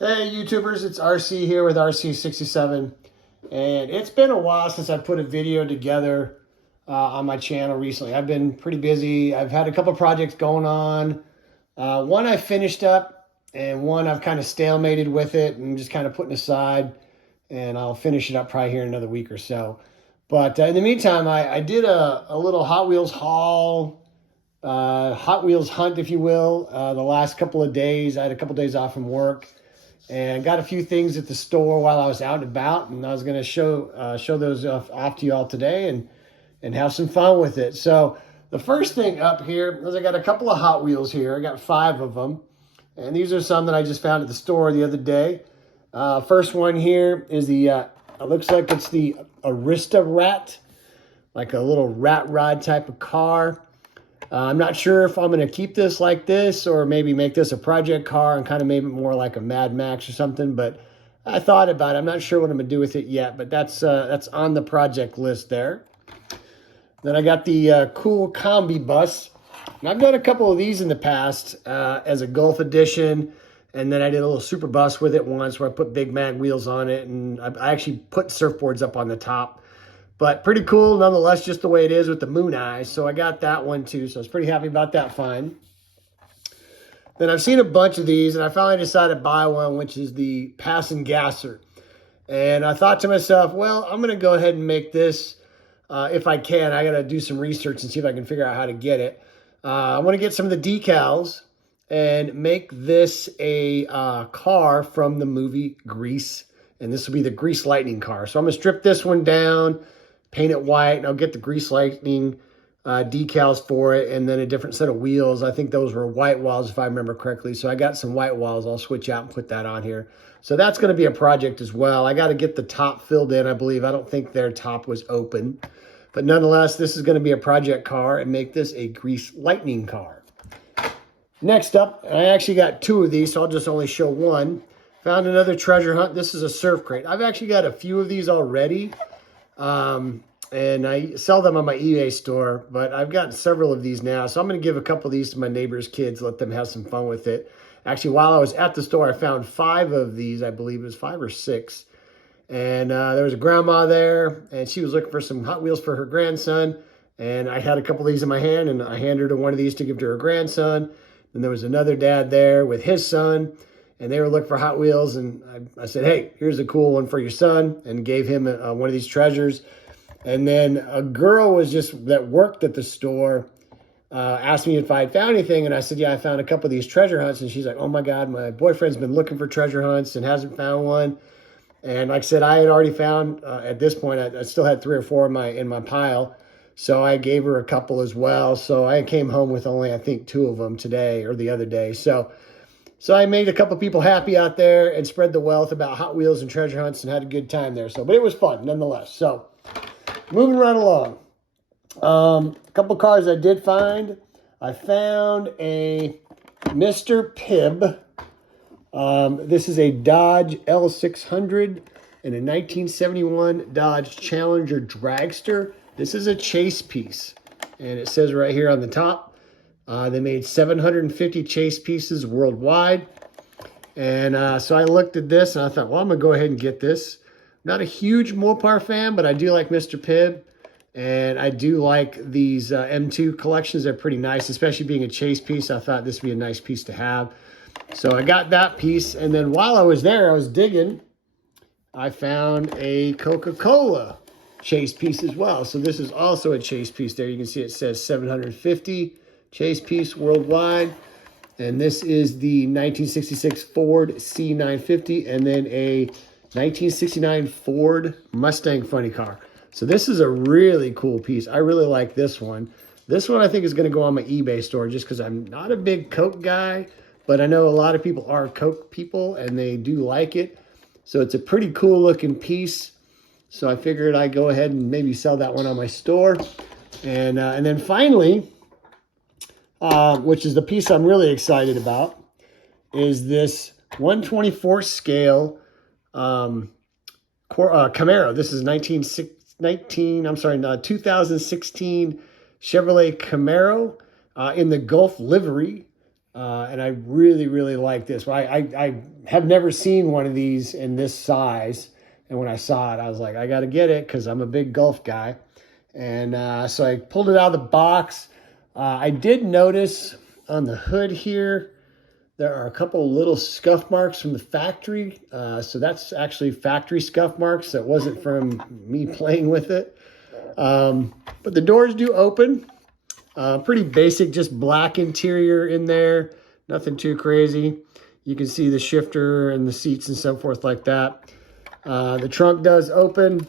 Hey YouTubers, it's RC here with RC67, and it's been a while since I put a video together on my channel recently. I've been pretty busy. I've had a couple projects going on. One I finished up, and one I've kind of stalemated with it and just kind of putting aside, and I'll finish it up probably here in another week or so. But in the meantime, I did a little Hot Wheels haul, Hot Wheels hunt, if you will, the last couple of days. I had a couple of days off from work and got a few things at the store while I was out and about, and I was going to show those off to you all today and have some fun with it. So the first thing up here is I got a couple of Hot Wheels here. I got 5 of them, and these are some that I just found at the store the other day. First one here is the it looks like it's the Arista Rat, like a little rat ride type of car. I'm not sure if I'm going to keep this like this or maybe make this a project car and kind of make it more like a Mad Max or something. But I thought about it. I'm not sure what I'm going to do with it yet, but that's on the project list there. Then I got the cool Combi Bus. And I've done a couple of these in the past as a Golf edition. And then I did a little super bus with it once where I put Big Mag wheels on it. And I actually put surfboards up on the top. But pretty cool, nonetheless, just the way it is with the moon eyes. So I got that one too, so I was pretty happy about that find. Then I've seen a bunch of these, and I finally decided to buy one, which is the Pass and Gasser. And I thought to myself, well, I'm going to go ahead and make this if I can. I got to do some research and see if I can figure out how to get it. I want to get some of the decals and make this a car from the movie Grease. And this will be the Grease Lightning car. So I'm going to strip this one down, paint it white, and I'll get the Grease Lightning decals for it, and then a different set of wheels. I think those were white walls, if I remember correctly. So I got some white walls. I'll switch out and put that on here. So that's going to be a project as well. I got to get the top filled in, I believe. I don't think their top was open. But nonetheless, this is going to be a project car and make this a Grease Lightning car. Next up, I actually got 2 of these, so I'll just only show one. Found another treasure hunt. This is a surf crate. I've actually got a few of these already. And I sell them on my eBay store, but I've got several of these now. So I'm going to give a couple of these to my neighbor's kids, let them have some fun with it. Actually, while I was at the store, I found 5 of these. I believe it was 5 or 6. And there was a grandma there, and she was looking for some Hot Wheels for her grandson. And I had a couple of these in my hand, and I handed her one of these to give to her grandson. And there was another dad there with his son, and they were looking for Hot Wheels. And I said, hey, here's a cool one for your son, and gave him one of these treasures. And then a girl that worked at the store asked me if I had found anything. And I said, yeah, I found a couple of these treasure hunts. And she's like, oh my God, my boyfriend's been looking for treasure hunts and hasn't found one. And like I said, I had already found, at this point, I still had 3 or 4 in my pile. So I gave her a couple as well. So I came home with only, I think, 2 of them today or the other day. So I made a couple people happy out there and spread the wealth about Hot Wheels and treasure hunts and had a good time there. But it was fun nonetheless. So moving right along. A couple cars I did find. I found a Mr. Pibb. This is a Dodge L600 and a 1971 Dodge Challenger Dragster. This is a chase piece. And it says right here on the top, they made 750 chase pieces worldwide. And so I looked at this and I thought, well, I'm going to go ahead and get this. Not a huge Mopar fan, but I do like Mr. Pibb. And I do like these M2 collections. They're pretty nice, especially being a chase piece. I thought this would be a nice piece to have. So I got that piece. And then while I was there, I was digging. I found a Coca-Cola chase piece as well. So this is also a chase piece there. You can see it says 750 chase piece worldwide. And this is the 1966 Ford C950 and then a 1969 Ford Mustang funny car. So this is a really cool piece. I really like this one. This one I think is going to go on my eBay store just because I'm not a big Coke guy, but I know a lot of people are Coke people and they do like it. So it's a pretty cool looking piece. So I figured I'd go ahead and maybe sell that one on my store. And then finally, which is the piece I'm really excited about, is this 1/24 scale Camaro. This is 2016 Chevrolet Camaro in the Gulf livery. And I really, really like this. I have never seen one of these in this size. And when I saw it, I was like, I got to get it because I'm a big Gulf guy. And so I pulled it out of the box. I did notice on the hood here, there are a couple little scuff marks from the factory. So that's actually factory scuff marks. That wasn't from me playing with it. But the doors do open. Pretty basic, just black interior in there. Nothing too crazy. You can see the shifter and the seats and so forth like that. The trunk does open.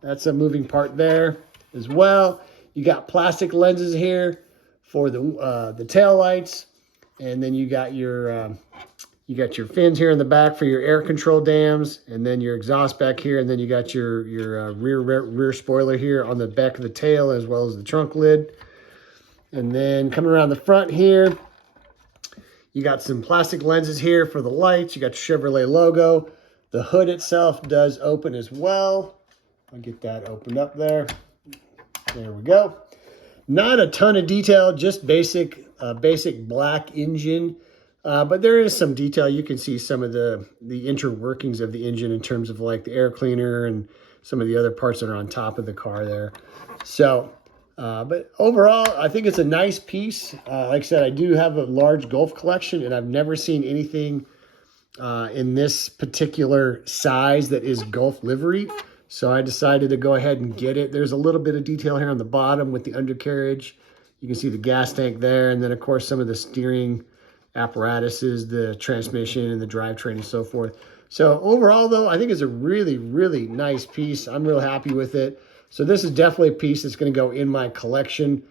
That's a moving part there as well. You got plastic lenses here for the tail lights, and then you got your fins here in the back for your air control dams, and then your exhaust back here, and then you got your rear spoiler here on the back of the tail as well as the trunk lid. And then coming around the front here, you got some plastic lenses here for the lights. You got your Chevrolet logo. The hood itself does open as well. I'll get that opened up there. There we go. Not a ton of detail, just basic black engine. But there is some detail. You can see some of the inner workings of the engine in terms of like the air cleaner and some of the other parts that are on top of the car there. So, but overall, I think it's a nice piece. Like I said, I do have a large Gulf collection, and I've never seen anything in this particular size that is Gulf livery. So I decided to go ahead and get it. There's a little bit of detail here on the bottom with the undercarriage. You can see the gas tank there, and then of course some of the steering apparatuses, the transmission and the drivetrain and so forth. So overall though, I think it's a really, really nice piece. I'm real happy with it. So this is definitely a piece that's going to go in my collection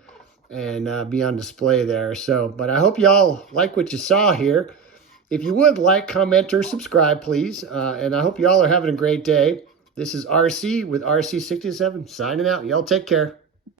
and be on display there. So, but I hope y'all like what you saw here. If you would like, comment, or subscribe, please. And I hope y'all are having a great day. This is RC with RC67 signing out. Y'all take care.